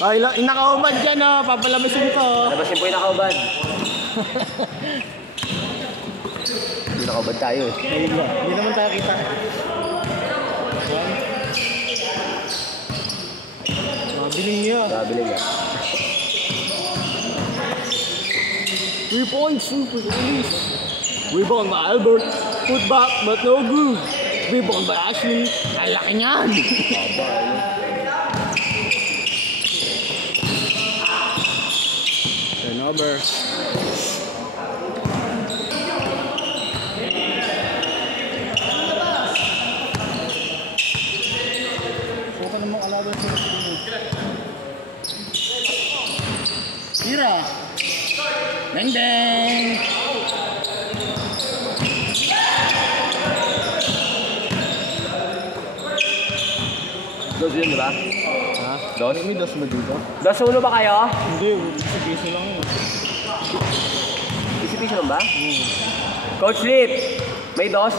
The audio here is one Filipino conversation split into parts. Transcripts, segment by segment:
Ay, inakaubad dyan oh. Papalamisin ko. Labasin po yung nakaubad. Hindi nakaubad tayo eh. Ayun ba? Hindi naman tayo kita. Mabiling niya. Mabiling niya. 3 points, super release. Rebound by Albert. Put back, but no good. Rebound by Ashley. Ang laki niyan. Turnover. Suka namang alaban sa sino. Tira. Deng deng. Dos yun, di ba? Ha? Dos? May dos ba dito? Dos ulo ba kayo? Hindi, piso lang yun. Piso lang ba? Coach Lip, may dos?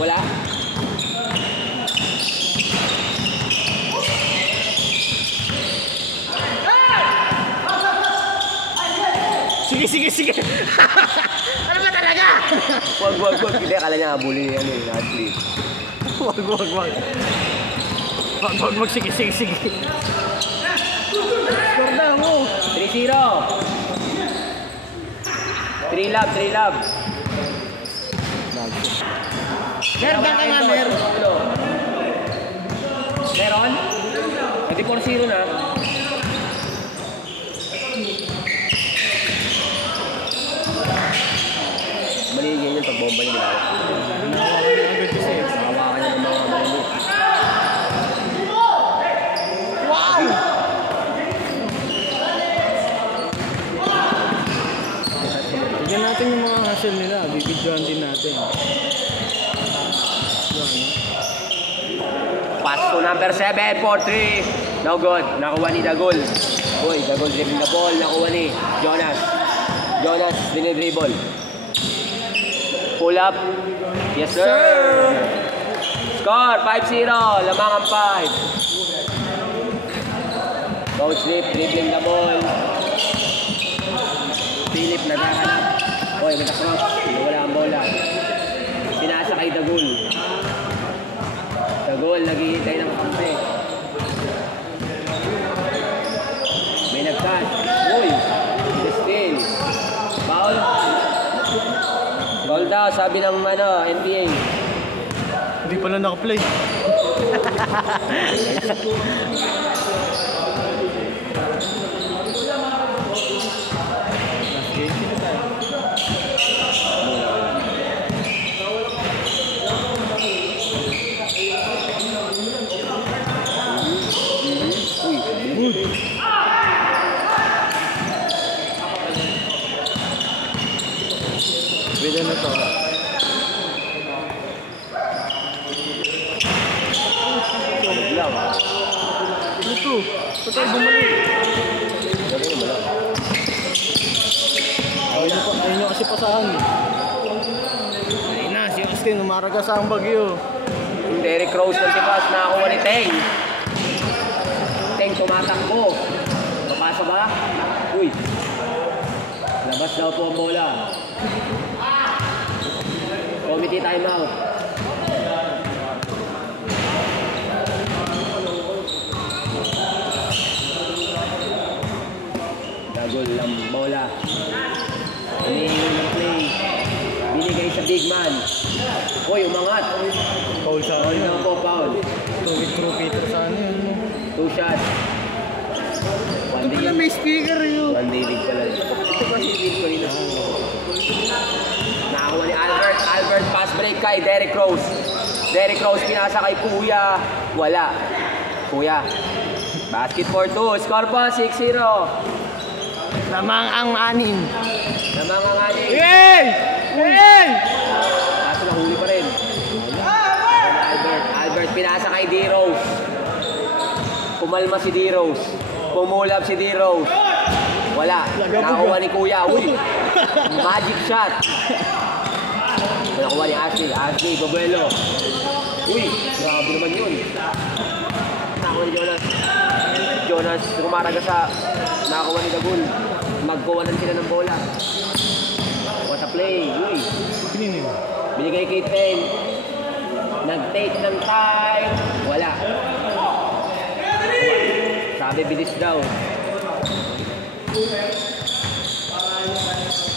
Wala? Sige. Ano ba talaga? Wag. Hindi, akala niya abuli niya ano yung Ashley. Wag. Wag, sige. Score na mo. 3-0. 3 love. Meron ka nga, meron. Meron? Pwede 4-0 na. Maligyan yung pagbomba niya nila. Nahawakan niya ng mga mali. Wow! Tignan natin yung mga hustle nila. Bibidyoan din natin. Pass to number 7 for 3. No good. Nakuha ni Dagol. Uy, Dagol dribbling the ball. Nakuha ni Jonas. Dinidribble. Pull up. Yes, sir. Score, 5-0. Lamang ang 5. Coach Lip, dribbling the ball. Philip, naghahanap. Uy, matakross. Wala ang bola. Pinasa kay Dagol. Dagol, naghihintay ng kampe. May nag-cut. Uy, steal. Foul. Foul daw, sabi ng NBA. Hindi pala naka-play. Pwede na to. Lang. Ito. Patay bumalik. Ayun nyo kasi pasahan. Ayun na, si Austin umaraga sa ang bagyo. Derrick Rose ng tipas, nakakuha ni Teng. Teng tumatakbo. Papasa ba? Uy. Labas daw po ang bola. Committee timeout. Dagol lang bola. Hinihingi ng play. Binigay sa big man. Uy, umangat. Foul sa Foul akin. na po, foul. True Peter sa ano yun. 2 shots. Ito pala may speaker yun. One day league pala. Ito pa si Bill kanina. Nakakuha ni Albert. Albert pass break kay Derrick Rose. Derrick Rose pinasa kay Kuya. Wala. Kuya. Basket for 2. Score po 6-0. Lamang ang anin. Lamang ang anin. Hey! Kaso nahuli pa rin. Albert pinasa kay D-Rose. Pumalma si D-Rose. Pumulab si D-Rose. Wala. Nakuha ni Kuya. Uy! Magic shot. Nakuha ni Ashley, Bobuelo. Uy! Grabe naman yun. Nakuha ni Jonas Jonas, kumaraga sa nakakuha ni Dagul. Magkuwanan sila ng bola. What a play. Uy. Binigay kay Ten. Nag-take ng time. Wala. Sabi, bilis daw.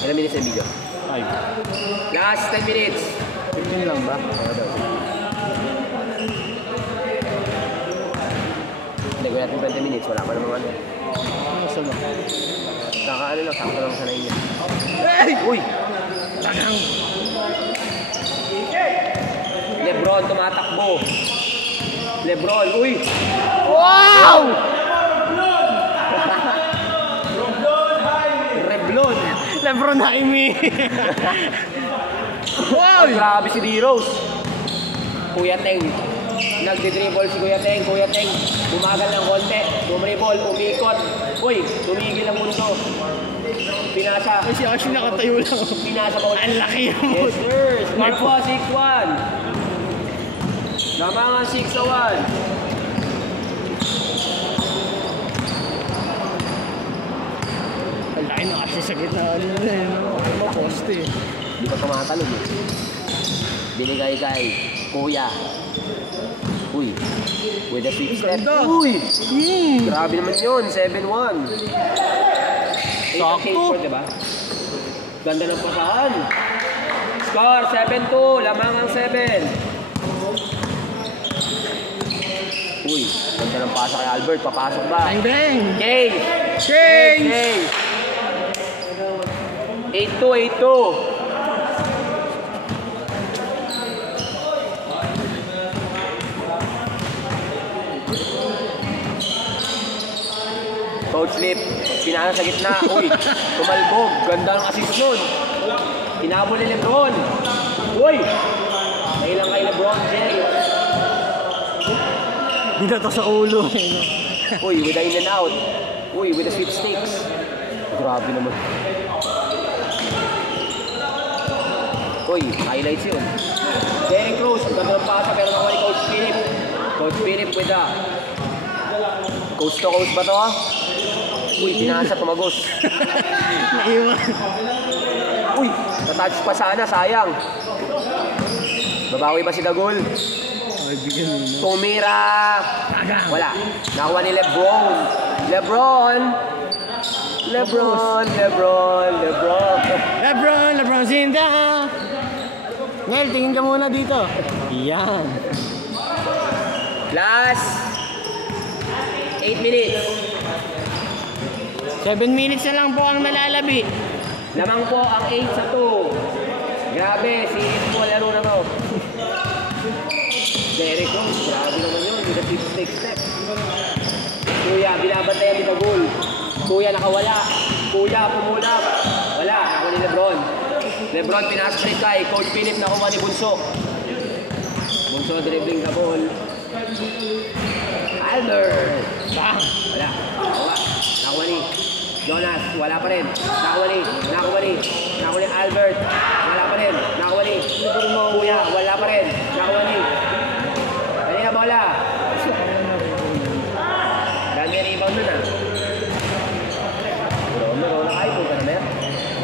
Ilang minutes na video? 5. Last 10 minutes. 15 lang ba? Hindi ko natin 20 minutes. Wala pa naman ano. Nasa ba? Saka ano lang, sakto lang sa 9 niya. Hey! Uy! Tagang! Lebron tumatakbo. Lebron, uy! Wow! Reblon! Lebron Jaime! Wow! Grabe si D-Rose. Kuya Teng. Nagdi-dribble si Kuya Teng. Kuya Teng, bumagal ng konti. Dumribble, umikot. Uy, tumigil ang mundo. Pinasa. Ay, si Ashley nakatayo lang. Pinasa ba? Ang laki mo. Yes, sir. Score po, 6-1. Lamangan 6-1. Ang laki ng Ashley sa gitna. Ano na yun? Ano poste? Di ba tumatalog eh? Binigay kay Kuya. Uy. With a sweep step. Ganda. Uy! Hmm. Grabe naman yun. 7-1. Sakto. Diba? Ganda ng pasahan. Score 7-2. Lamangang 7. Uy. Ganda ng pasa kay Albert. Papasok ba? Bang bang! Change! Change! 8-2, 8-2. Coach Lip, pinasa sa gitna. Uy, tumalbog. Ganda ng assist nun. Tinabol ni Lebron. Uy! Nailang kay Lebron, Jerry. Dito to sa ulo. Uy, with the in and out. Uy, with the sweepstakes. Grabe naman. Uy, highlights yun. Derrick Rose, ang ganda ng pasa pero nakuha ni Coach Philip. Coach Philip with the coast to coast ba to ha? Uy, pinasa, tumagos. Naiwan. Uy, natouch pa sana, sayang. Babawi ba si Dagul? Ay, bigyan mo na. Tumira. Tagang! Wala. Nakuha ni Lebron. Lebron. Lebron, Lebron, Lebron. Lebron Zinda! Nel, tingin ka muna dito. Yan. Last 8 minutes. 7 minutes na lang po ang nalalabi. Lamang po ang 8-2. Grabe, series po laro na to. Derrick Rose, grabe naman yun. With a 6 step. Kuya, binabantayan ni Dagul. Kuya, nakawala. Kuya, pumulap. Wala, nakuha ni Lebron. Lebron, pinasa-split kay Coach Philip, nakuha ni Bunso. Bunso, dribbling sa ball. Albert. Bang! Wala. Nakuha ni Jonas. Wala pa rin. Nakuha ni Albert. Wala pa rin. Nakuha ni Kuya. Wala pa rin. Nakuha ni. Kanina bola. Dami ang rebound nun ah. Pero nakaipon ka na meron.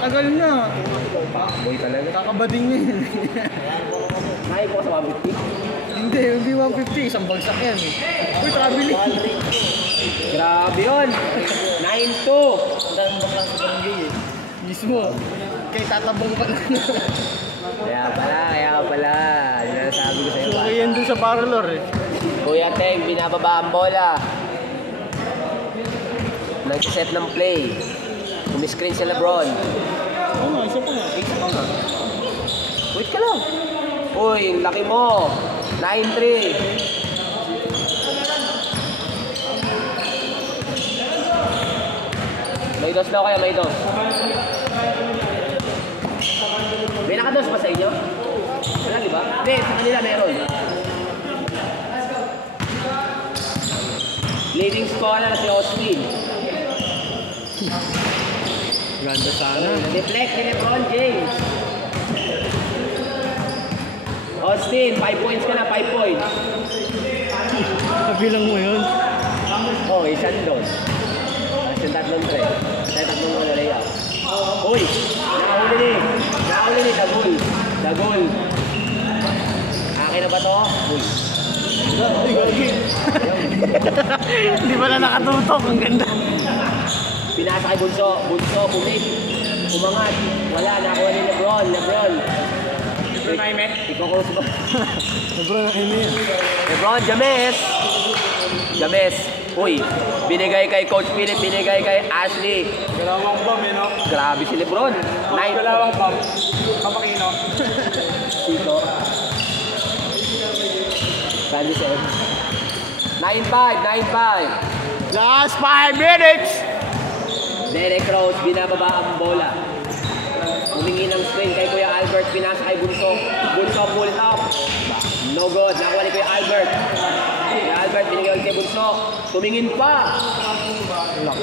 Tagal na. Boy talaga. Kakabading na yun. Nakaipon ka sa 150. Hindi 150. Isang bagsak yan. Uy, traveling. Grabe yun. 9-2. Ang bagsak sa barangay eh. Mismo. Kaya tatabang pa lang. Kaya pala. Sinasabi ko sa'yo. So, yan dun sa parlor eh. Kuya Teng, binababa ang bola. Nag-set ng play. Umiscreen si Lebron. Ano, isa pa nga. Wait ka lang. Uy, laki mo. 9-3. May dos daw kaya, may dos. May nakados ba sa inyo? Wala, di ba? Hindi, sa kanila meron. Leading scorer si Austin. Ganda sana. Na-deflect ni Lebron James. Austin, 5 points ka na, 5 points. Kabilang mo yun. Oh, kay Sandon. Tapos yung tatlong tre. Ay, tatlong ano layout. Uy! Nakahuli ni Dagul. Dagul. Akin na ba to? Uy. Ay, gagi. Hindi pala nakatutok. Ang ganda. Pinasa kay Bunso. Bunso, kumit. Umangat. Wala, nakuha ni Lebron. Lebron. Ikaw ko ba? Sobrang nakimi yan. Lebron, James. James. Uy, binigay kay Coach Philip, binigay kay Ashley. Galawang bam eh, no? Grabe si Lebron. Galawang bam. Kapakino. Tito. Sandy Seb. 9-5. Last 5 minutes! Derek Rose, binababa ang bola. Humingi ng screen kay Kuya Albert, pinasa kay Bunso. Bunso pull up. No good, nakuha ni Kuya Albert. Kuya Albert, binigay ulit kay Bunso. Tumingin pa.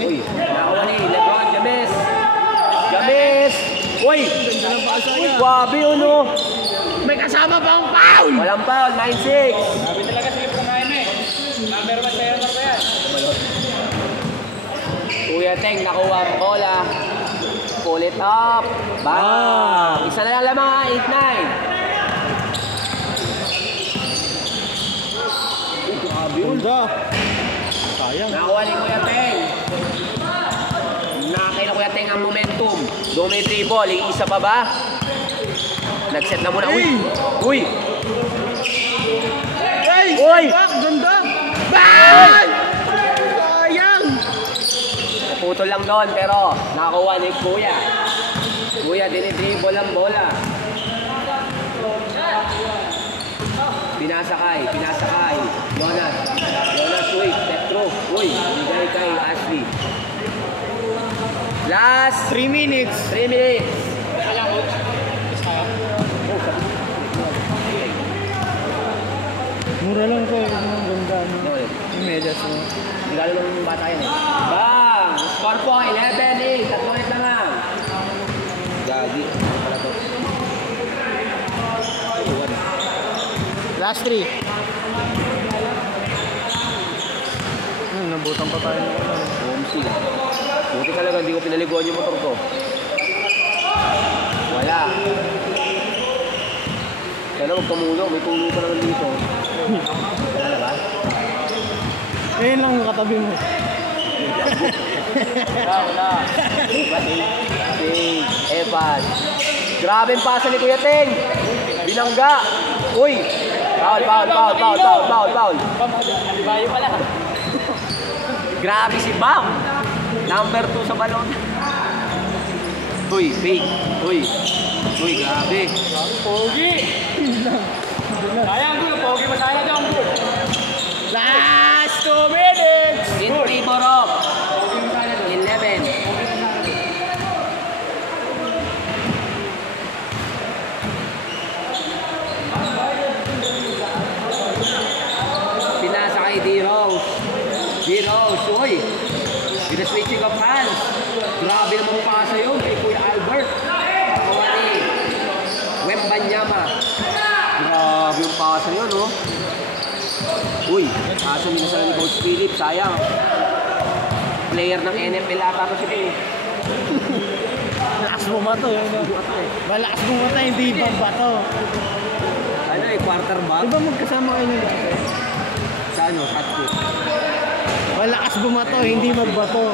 Uy, nakuha ni Lebron, James. James! Uy! Uy, grabe yun, no? May kasama pa ang foul! Walang foul, 9-6. Sabi talaga si Lebron Jaime. Number 1 player na pa yan. Kuya Teng, nakuha ang bola. Pull it up. Bang! Isa na lang lamang, 8-9. Grabe yun. Ganda. Sayang. Nakuha ni Kuya Teng. Nakakay na Kuya Teng ang momentum. Doon may dribble. Isa pa ba? Nag-set na muna. Uy! Uy! Hey! Uy! Ganda! Bang! Sayang! Putol lang doon pero nakakuha ni Kuya. Kuya, dinidribble ang bola. Pinasakay. Jonas, uy, step through. Uy, bigay kay Ashley. Last 3 minutes. 3 minutes. Mura lang ko. Ang ganda. No? Yung medyas mo. Regalo lang yung bata yan eh. Bang! Score po, 11-8. 3 ulit na lang. Gagi. Pala to. Last 3. Nabutan pa tayo. Homesick. Buti talaga hindi ko pinaliguan yung motor ko. Wala. Sana magpamulong. May tulong pa naman dito. Wala ba? Ayun lang yung katabi mo. Wala. Evan. Grabe ang pasa ni Kuya Teng. Binangga. Uy. Foul. Bayo pala. Grabe si Bam. Number 2 sa balon. Uy, fake. Uy, grabe. Pogi. Sayang ko. Pogi masaya dyan. Last 2 minutes. In favor of 11. Pinasa kay D-Rose. Uy. With the switching of hands. Grabe namang pasa yun kay Kuya Albert. Nakuha ni Wembanyama. Grabe yung pasa yun, oh. Uy, aso minsan ni Coach Philip, sayang. Player ng NFL ata to si Philip. Malakas bumato. Malakas bumato. Hindi ibang bato. Ano eh, quarterback? Di ba magkasama kayo ng dati? Sa ano, shotput. Malakas bumato. Hindi magbato.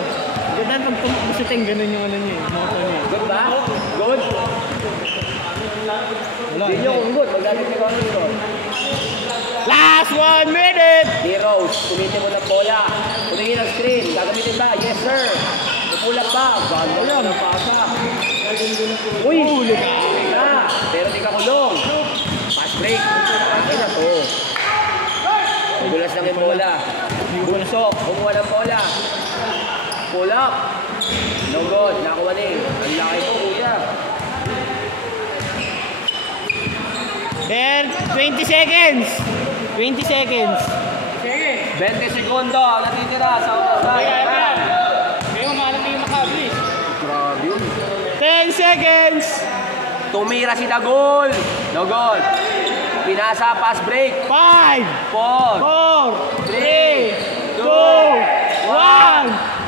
Ganda pag tumakusiting ganun yung ano niya. Moto niya. Good ba? Good? Wala. Hindi nyo kung good. Magdamit ni Ronald doon. Last 1 minute. D-Rose, tumitin mo ng bola. Tumingin ang screen. Gagamitin ba? Yes, sir. Napulak ba? Ganda lang. Napasa. Uy! Huli ka. Na, pero di ka kulong. Pass break. Akin na to. Nagulas lang yung bola. Bunso, kumuha ng bola. Pull up. No good. Nakuha ni. Ang laki ko, kuya. 20 seconds. 20 seconds. 20 segundo ang natitira sa unasan. Ngayon, mahalap yung makabilis. Grabe yun. 10 seconds. Tumira si Dagol. No good. Pinasa, pass break. 5, 4, 4, 3, 2, 1. Dagol.